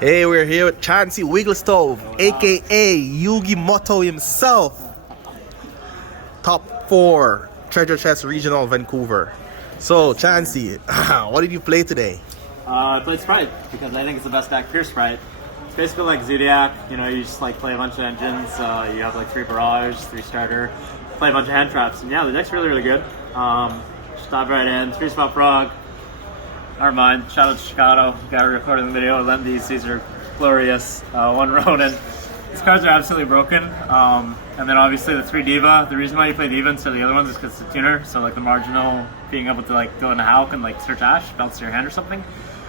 Hey, we're here with Chansey Wigglestove, aka Yugi Motto himself. Top 4 treasure chest regional Vancouver. So, Chansey, what did you play today? I played Sprite because I think it's the best deck, Pure Sprite. It's basically like Zodiac, you know, you just like play a bunch of engines, you have like 3 barrage, 3 starter, play a bunch of hand traps, and yeah, the deck's really good. Just dive right in, 3 spot frog. Never mind, shout out to Shagado, guy recording the video, lent these are glorious, 1 rodent. These cards are absolutely broken, and then obviously the 3 diva. The reason why you play diva instead of the other ones is because it's a tuner, so like the marginal, being able to like go into Hawk and like search Ash, bounce your hand or something.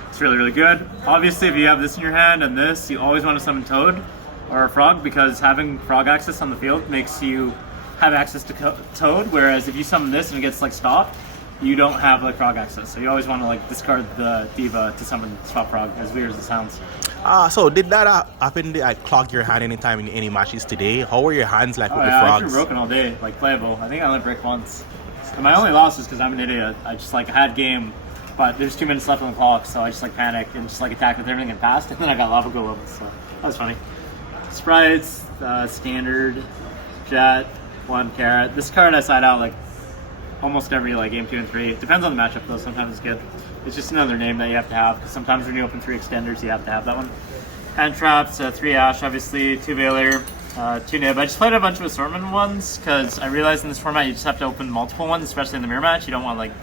It's really good. Obviously if you have this in your hand and this, you always want to summon Toad or a Frog, because having Frog access on the field makes you have access to Toad, whereas if you summon this and it gets like stopped, you don't have like Frog access. So you always want to like discard the diva to summon Swap Frog, as weird as it sounds. So did that happen? Did I clog your hand anytime in any matches today? How were your hands like with the frogs? I've been broken all day, like playable. I think I only break once. And my only loss is because I'm an idiot. I just like had game, but there's 2 minutes left on the clock, so I just like panicked and just like attacked with everything and passed, and then I got lava go levels, so that was funny. Sprites, standard, jet, 1 carrot. This card I side out like almost every like game 2 and 3. It depends on the matchup though, sometimes it's good. It's just another name that you have to have, because sometimes when you open 3 extenders, you have to have that one. Hand traps, 3 ash, obviously, 2 veiler, 2 nib. I just played a bunch of assortment ones, because I realized in this format you just have to open multiple ones, especially in the mirror match. You don't want like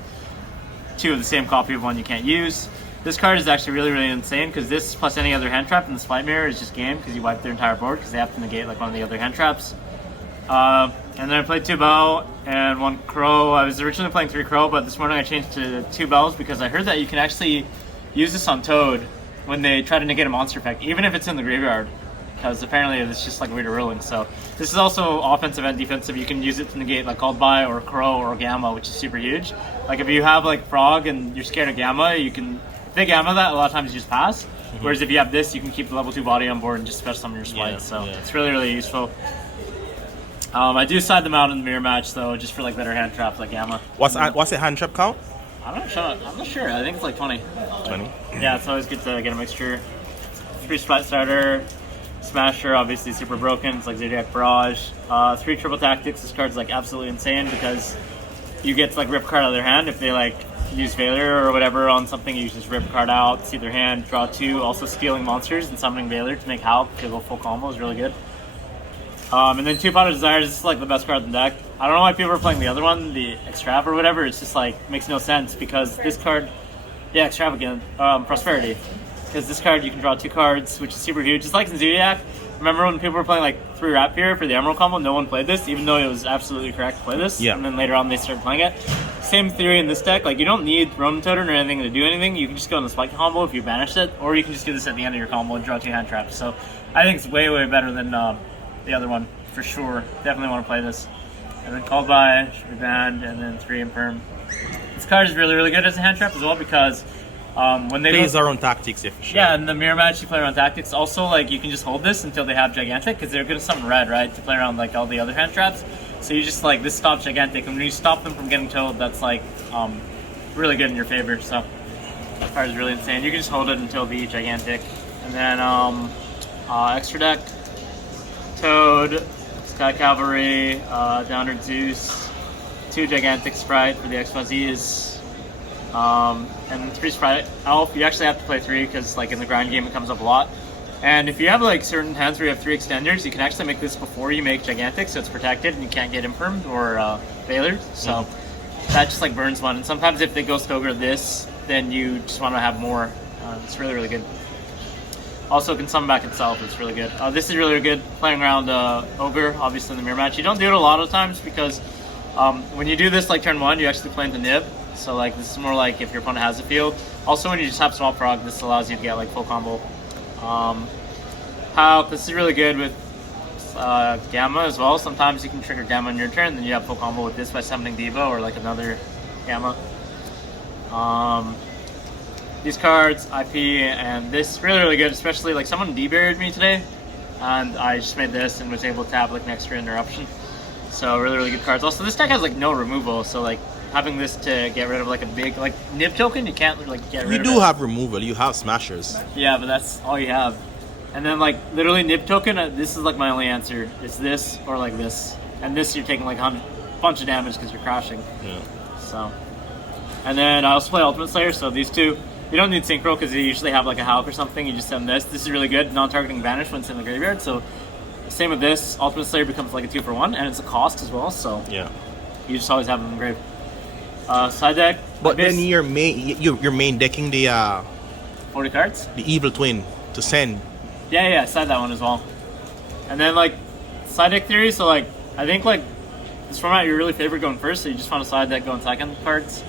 2 of the same copy of one you can't use. This card is actually really insane, because this plus any other hand trap in the spite mirror is just game, because you wipe their entire board, because they have to negate like one of the other hand traps. And then I played 2 bow and 1 crow. I was originally playing 3 crow, but this morning I changed to 2 bells, because I heard that you can actually use this on Toad when they try to negate a monster effect, even if it's in the graveyard, because apparently it's just like weird ruling. So this is also offensive and defensive. You can use it to negate like called by or crow or gamma, which is super huge. Like if you have like frog and you're scared of gamma, you can, if they gamma that, a lot of times you just pass. Whereas if you have this, you can keep the level 2 body on board and just special summon your sprites. It's really useful. I do side them out in the mirror match though, just for like better hand traps like gamma. What's the hand trap count? I'm not sure. I think it's like 20. 20? Yeah, it's always good to get a mixture. 3 spot starter, smasher, obviously super broken. It's like Zodiac Barrage. 3 triple tactics. This card's like absolutely insane, because you get to like rip a card out of their hand. If they like use Veiler or whatever on something, you just rip a card out, see their hand, draw 2. Also stealing monsters and summoning Veiler to make Howl to go full combo is really good. And then 2 Pot of Desires. This is like the best card in the deck. I don't know why people are playing the other one, the Extrav or whatever. It's just like makes no sense, because this card, Extravagant, Prosperity. Because this card you can draw 2 cards, which is super huge. Just like in Zodiac. Remember when people were playing like 3 Rapier for the Emerald combo? No one played this, even though it was absolutely correct to play this. Yeah. And then later on they started playing it. Same theory in this deck. Like you don't need Ronin Totem or anything to do anything. You can just go in the spike combo if you banish it, or you can just do this at the end of your combo and draw 2 hand traps. So I think it's way better than the other one, for sure. Definitely want to play this. And then called by, should be banned, and then 3 imperm. This card is really good as a hand trap as well, because when they plays their own tactics, if sure. Yeah, in the mirror match you play around tactics. Also, like you can just hold this until they have gigantic, because they're good at summon red, right? To play around like all the other hand traps. So you just like, this stops gigantic, and when you stop them from getting toad, that's like really good in your favor. So that card is really insane. You can just hold it until the gigantic. And then extra deck, Toad, Sky Cavalry, Downward Zeus, 2 gigantic sprite for the XYZs, and 3 sprite elf. You actually have to play 3, because like in the grind game it comes up a lot. And if you have like certain hands where you have 3 extenders, you can actually make this before you make gigantic, so it's protected and you can't get impermed or failures. So that just like burns one. And sometimes if they go Stoker this, then you just want to have more. It's really good. Also can summon back itself. It's really good. This is really good playing around Ogre, obviously in the mirror match. You don't do it a lot of times, because when you do this like turn 1, you actually play into Nib. So like this is more like if your opponent has a field. Also when you just have Swap Frog, this allows you to get like full combo. This is really good with Gamma as well. Sometimes you can trigger Gamma on your turn, then you have full combo with this by summoning Diva or like another Gamma. These cards, IP, and this really good, especially like someone deburied me today, and I just made this and was able to tap like an extra interruption. So really good cards. Also, this deck has like no removal, so like having this to get rid of like a big like nib token, you can't like get rid You of do it. have removal. You have smashers. Yeah, but that's all you have. And then like literally nib token, this is like my only answer. It's this or like this. And this you're taking like a bunch of damage because you're crashing. Yeah. So. And then I also play Ultimate Slayer, so these two, you don't need synchro because you usually have like a Hulk or something. You just send this. This is really good, non-targeting vanish when it's in the graveyard. So same with this, Ultimate Slayer becomes like a 2-for-1, and it's a cost as well. So Yeah. you just always have them in grave. Side deck. But then you're main decking the 40 cards. the evil twin to send. Yeah, side that one as well. And then like side deck theory. So like I think like this format you really favor going first. So you just want a side deck going second cards.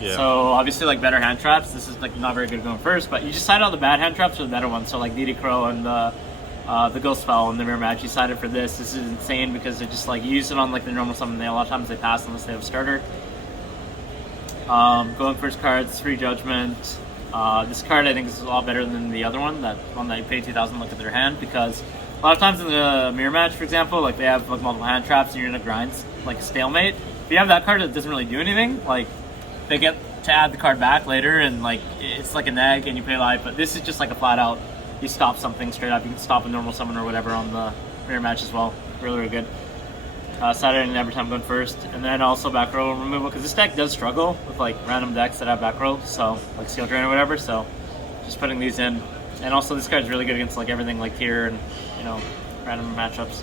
Yeah. So obviously like better hand traps. This is like not very good going first, but you just side out the bad hand traps for the better ones. So like DD Crow and the Ghost Spell and the Mirror Match. You side it for this. This is insane because it just like you use it on like the normal summon. A lot of times they pass unless they have a starter. Going first cards, Free Judgment. This card I think is a lot better than the other one. That one that you pay 2,000 look at their hand, because a lot of times in the Mirror Match, for example, like they have like multiple hand traps and you're in a grind like stalemate. If you have that card that doesn't really do anything, like they get to add the card back later and like it's like an egg and you pay life. But this is just like a flat out, you stop something straight up. You can stop a normal summon or whatever on the Mirror Match as well. Really, really good. Saturday and every time going first, and then also back row removal because this deck does struggle with like random decks that have back row, so like Seal Drain or whatever. So just putting these in, and also this card is really good against like everything like tier and random matchups.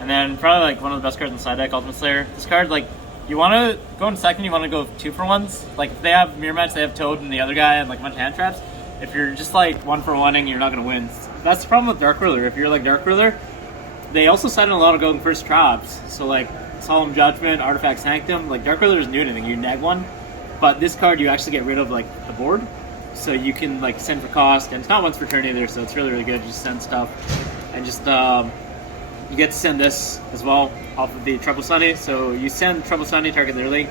And then probably like one of the best cards in side deck, Ultimate Slayer. This card like you want to go in second, you want to go 2-for-1s. Like if they have Mirror Match, they have Toad and the other guy and like a bunch of hand traps. If you're just like 1-for-1ing, you're not gonna win. That's the problem with Dark Ruler. If you're like Dark Ruler, they also side in a lot of going first traps. So like Solemn Judgment, Artifact Sanctum, like Dark Ruler doesn't do anything, you neg one. But this card you actually get rid of like the board. So you can like send for cost, and it's not once per turn either, so it's really, really good. You just send stuff. And just you get to send this as well off of the Trouble Sunny. So you send Trouble Sunny, target their link,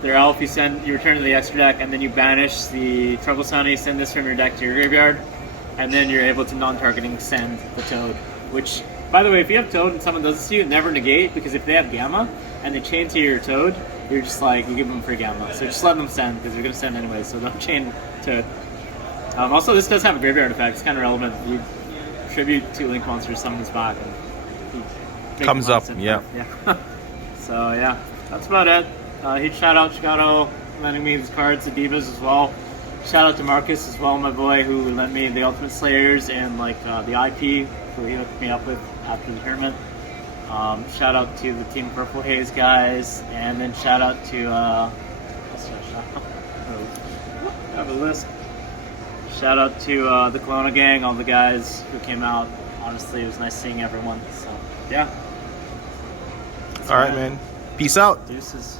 their elf, you return to the extra deck, and then you banish the Trouble Sunny, send this from your deck to your graveyard, and then you're able to non-targeting send the Toad, which, by the way, if you have Toad and someone does this to you, never negate, because if they have Gamma and they chain to your Toad, you're just like, you give them free Gamma. So just let them send, because they're going to send anyway, so don't chain Toad. Also, this does have a graveyard effect. It's kind of relevant. You tribute 2 Link monsters, summon this back, and Comes up, yeah. So, yeah, that's about it. Huge shout out Shagado lending me these cards, the Divas as well. Shout out to Marcus as well, my boy, who lent me the Ultimate Slayers and like the IP, who he hooked me up with after the tournament. Shout out to the Team Purple Haze guys, and then shout out to I have a list. Shout out to the Kalowna gang, all the guys who came out. Honestly, it was nice seeing everyone. So yeah. All right, man. Peace out. Deuces.